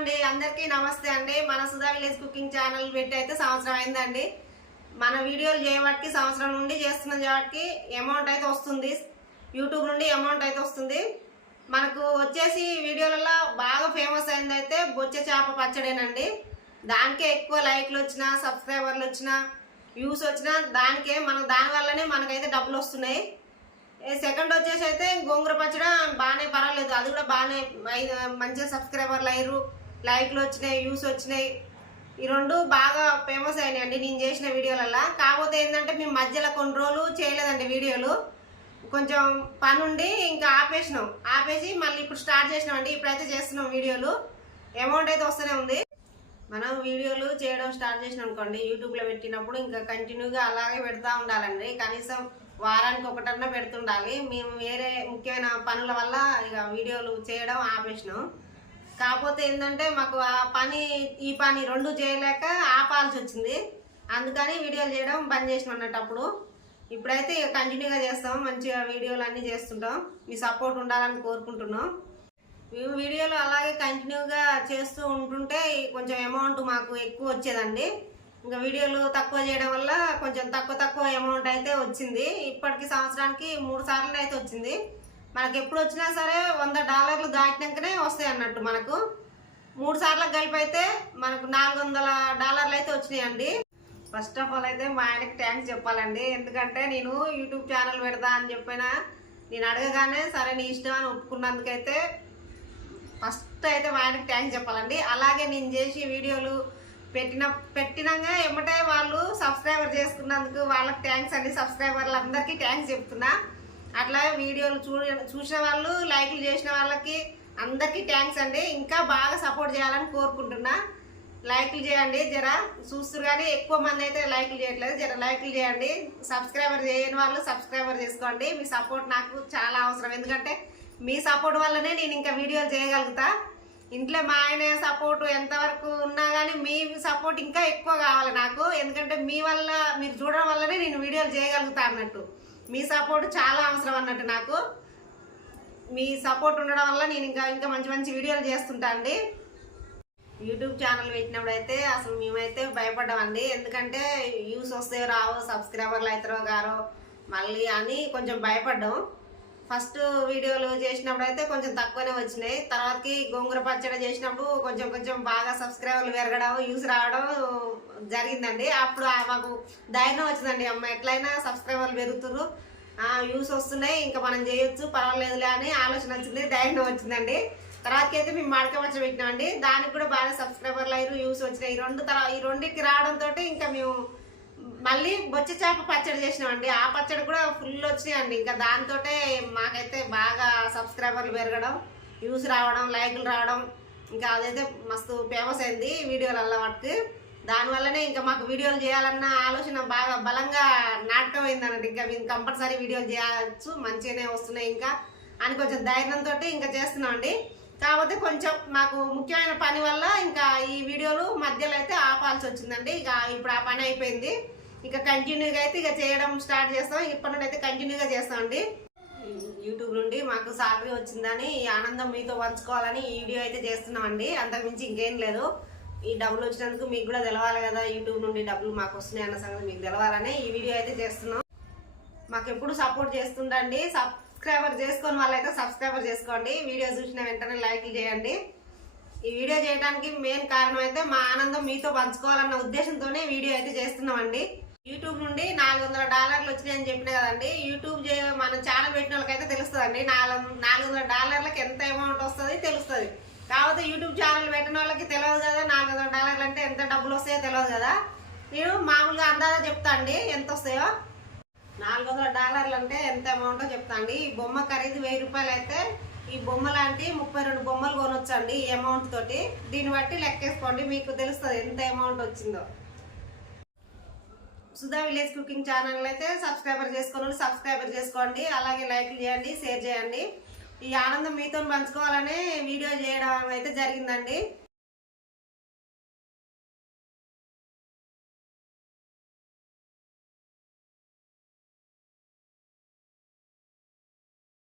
అండి. అందరికీ నమస్తే అండి. మన సుధా విలేజ్ కుకింగ్ ఛానల్ పెట్టి అయితే సంవత్సరం అయిందండి. మన వీడియోలు చేయబట్టి సంవత్సరం నుండి చేస్తున్న కాబట్టి అమౌంట్ అయితే వస్తుంది. యూట్యూబ్ నుండి అమౌంట్ అయితే వస్తుంది. మనకు వచ్చేసి వీడియోలలో బాగా ఫేమస్ అయింది అయితే బొచ్చ చేప పచ్చడేనండి. దానికే ఎక్కువ లైక్లు వచ్చినా సబ్స్క్రైబర్లు వచ్చినా వ్యూస్ వచ్చినా దానికే మనకు దానివల్లనే మనకైతే డబ్బులు వస్తున్నాయి. సెకండ్ వచ్చేసి అయితే గోంగూర పచ్చడి బాగానే పర్వాలేదు. అది కూడా బాగానే మంచిగా సబ్స్క్రైబర్లు అయ్యారు. లైక్లు వచ్చినాయి వ్యూస్ వచ్చినాయి. ఈ రెండు బాగా ఫేమస్ అయినాయి అండి నేను చేసిన వీడియోలల్లో. కాకపోతే ఏంటంటే మేము మధ్యలో కొన్ని రోజులు చేయలేదండి వీడియోలు. కొంచెం పని ఉండి ఇంకా ఆపేసినాం. ఆపేసి మళ్ళీ ఇప్పుడు స్టార్ట్ చేసినామండి. ఇప్పుడైతే చేస్తున్నాం వీడియోలు. అమౌంట్ అయితే వస్తూనే ఉంది. మనం వీడియోలు చేయడం స్టార్ట్ చేసినాం అనుకోండి. యూట్యూబ్లో పెట్టినప్పుడు ఇంకా కంటిన్యూగా అలాగే పెడతా ఉండాలండి. కనీసం వారానికి ఒకటన్నా పెడుతుండాలి. మేము వేరే ముఖ్యమైన పనుల వల్ల ఇక వీడియోలు చేయడం ఆపేసినాం. కాకపోతే ఏంటంటే మాకు ఆ పని ఈ పని రెండు చేయలేక ఆపాల్సి వచ్చింది. అందుకని వీడియోలు చేయడం బంద్ చేసిన అన్నట్టు ఇప్పుడైతే ఇక కంటిన్యూగా చేస్తాం మంచిగా వీడియోలు అన్నీ చేస్తుంటాం. మీ సపోర్ట్ ఉండాలని కోరుకుంటున్నాం. వీడియోలు అలాగే కంటిన్యూగా చేస్తూ ఉంటుంటే కొంచెం అమౌంట్ మాకు ఎక్కువ వచ్చేదండి. ఇంకా వీడియోలు తక్కువ చేయడం వల్ల కొంచెం తక్కువ తక్కువ అమౌంట్ అయితే వచ్చింది. ఇప్పటికి సంవత్సరానికి మూడు సార్లు అయితే వచ్చింది. మనకి ఎప్పుడు వచ్చినా సరే వంద డాలర్లు దాటినాకనే వస్తాయి అన్నట్టు మనకు. మూడు సార్లకు కలిపి అయితే మనకు నాలుగు వందల డాలర్లు అయితే వచ్చినాయండి. ఫస్ట్ ఆఫ్ ఆల్ అయితే మా ఆయనకి థ్యాంక్స్ చెప్పాలండి. ఎందుకంటే నేను యూట్యూబ్ ఛానల్ పెడతా అని చెప్పిన నేను అడగగానే సరే నీ ఇష్టం అని ఒప్పుకున్నందుకైతే ఫస్ట్ అయితే మా ఆయనకి థ్యాంక్స్ చెప్పాలండి. అలాగే నేను చేసి వీడియోలు పెట్టిన పెట్టినాక ఎమ్మటే వాళ్ళు సబ్స్క్రైబర్ చేసుకున్నందుకు వాళ్ళకి థ్యాంక్స్ అండి. సబ్స్క్రైబర్లు అందరికీ థ్యాంక్స్ చెప్తున్నా. అట్లా వీడియోలు చూ చూసిన వాళ్ళు లైక్లు చేసిన వాళ్ళకి అందరికీ థ్యాంక్స్ అండి. ఇంకా బాగా సపోర్ట్ చేయాలని కోరుకుంటున్నా. లైక్లు చేయండి జర. చూస్తున్నారు కానీ ఎక్కువ మంది అయితే లైక్లు చేయట్లేదు. జర లైక్లు చేయండి. సబ్స్క్రైబర్ చేయని వాళ్ళు సబ్స్క్రైబర్ చేసుకోండి. మీ సపోర్ట్ నాకు చాలా అవసరం. ఎందుకంటే మీ సపోర్ట్ వల్లనే నేను ఇంకా వీడియోలు చేయగలుగుతా. ఇంట్లో మా ఆయన సపోర్ట్ ఎంతవరకు ఉన్నా కానీ మీ సపోర్ట్ ఇంకా ఎక్కువ కావాలి నాకు. ఎందుకంటే మీ వల్ల మీరు చూడడం వల్లనే నేను వీడియోలు చేయగలుగుతా అన్నట్టు. మీ సపోర్ట్ చాలా అవసరం అన్నట్టు నాకు. మీ సపోర్ట్ ఉండడం వల్ల నేను ఇంకా ఇంకా మంచి మంచి వీడియోలు చేస్తుంటా అండి. యూట్యూబ్ ఛానల్ పెట్టినప్పుడు అయితే అసలు మేమైతే భయపడ్డామండి. ఎందుకంటే వ్యూస్ వస్తాయో రావో సబ్స్క్రైబర్లు అవుతారో గారో మళ్ళీ అని కొంచెం భయపడ్డాం. ఫస్ట్ వీడియోలు చేసినప్పుడు అయితే కొంచెం తక్కువనే వచ్చినాయి. తర్వాతకి గోంగూర పచ్చడి చేసినప్పుడు కొంచెం కొంచెం బాగా సబ్స్క్రైబర్లు పెరగడం యూస్ రావడం జరిగిందండి. అప్పుడు మాకు ధైర్యం వచ్చిందండి. అమ్మ ఎట్లయినా సబ్స్క్రైబర్లు పెరుగుతున్నారు యూస్ వస్తున్నాయి ఇంకా మనం చేయొచ్చు పర్వాలేదులే అని ఆలోచన వచ్చింది ధైర్యం వచ్చిందండి. తర్వాతకి అయితే మేము మడక పచ్చడి పెట్టినామండి. దానికి కూడా బాగా సబ్స్క్రైబర్లు అయ్యారు యూస్ వచ్చినాయి. ఈ రెండు తర్వాత ఈ రెండింటికి రావడంతో ఇంకా మేము మళ్ళీ బొచ్చ చేప పచ్చడి చేసినామండి. ఆ పచ్చడి కూడా ఫుల్ వచ్చినాయండి. ఇంకా దాంతో మాకైతే బాగా సబ్స్క్రైబర్లు పెరగడం వ్యూస్ రావడం లైకులు రావడం ఇంకా అదైతే మస్తు ఫేమస్ అయింది వీడియోలలో వాటికి దానివల్లనే ఇంకా మాకు వీడియోలు చేయాలన్న ఆలోచన బాగా బలంగా నాటకం అయింది ఇంకా మేము కంపల్సరీ వీడియోలు చేయవచ్చు మంచిగానే వస్తున్నాయి ఇంకా అని కొంచెం ధైర్యంతో ఇంకా చేస్తున్నామండి. కాకపోతే కొంచెం మాకు ముఖ్యమైన పని వల్ల ఇంకా ఈ వీడియోలు మధ్యలో అయితే ఆపాల్సి వచ్చిందండి. ఇక ఇప్పుడు ఆ పని అయిపోయింది. ఇక కంటిన్యూగా అయితే ఇక చేయడం స్టార్ట్ చేస్తాం. ఇప్పటి నుండి అయితే కంటిన్యూగా చేస్తామండి. యూట్యూబ్ నుండి మాకు సాలరీ వచ్చిందని ఈ ఆనందం మీతో పంచుకోవాలని ఈ వీడియో అయితే చేస్తున్నామండి. అంతకుమించి ఇంకేం లేదు. ఈ డబ్బులు వచ్చినందుకు మీకు కూడా తెలవాలి కదా. యూట్యూబ్ నుండి డబ్బులు మాకు వస్తున్నాయి అన్న సంగతి మీకు తెలవాలని ఈ వీడియో అయితే చేస్తున్నాం. మాకు ఎప్పుడు సపోర్ట్ చేస్తుండండి. సబ్స్క్రైబర్ చేసుకొని వాళ్ళైతే సబ్స్క్రైబర్ చేసుకోండి. వీడియో చూసిన వెంటనే లైక్లు చేయండి. ఈ వీడియో చేయడానికి మెయిన్ కారణం అయితే మా ఆనందం మీతో పంచుకోవాలన్న ఉద్దేశంతోనే వీడియో అయితే చేస్తున్నామండి. యూట్యూబ్ నుండి నాలుగు వందల డాలర్లు వచ్చినాయని చెప్పిన కదండి. యూట్యూబ్ చే మన ఛానల్ పెట్టిన వాళ్ళకైతే తెలుస్తుందండి. నాలుగు నాలుగు వందల డాలర్లకు ఎంత అమౌంట్ వస్తుంది తెలుస్తుంది. కాకపోతే యూట్యూబ్ ఛానల్ పెట్టిన వాళ్ళకి తెలియదు కదా నాలుగు వందల డాలర్లు అంటే ఎంత డబ్బులు వస్తాయో తెలియదు కదా. నేను మామూలుగా అందాజా చెప్తా అండి ఎంత వస్తాయో. నాలుగు వందల డాలర్లు అంటే ఎంత అమౌంటో చెప్తా అండి. ఈ బొమ్మ ఖరీదు వెయ్యి రూపాయలు అయితే ఈ బొమ్మ లాంటి ముప్పై రెండు బొమ్మలు కొనొచ్చండి ఈ అమౌంట్ తోటి. దీన్ని బట్టి లెక్కేసుకోండి మీకు తెలుస్తుంది ఎంత అమౌంట్ వచ్చిందో. సుధా విలేజ్ కుకింగ్ ఛానల్ అయితే సబ్స్క్రైబర్ చేసుకోవాలి సబ్స్క్రైబర్ చేసుకోండి. అలాగే లైక్ చేయండి షేర్ చేయండి. ఈ ఆనందం మీతో పంచుకోవాలనే వీడియో చేయడం అయితే జరిగిందండి.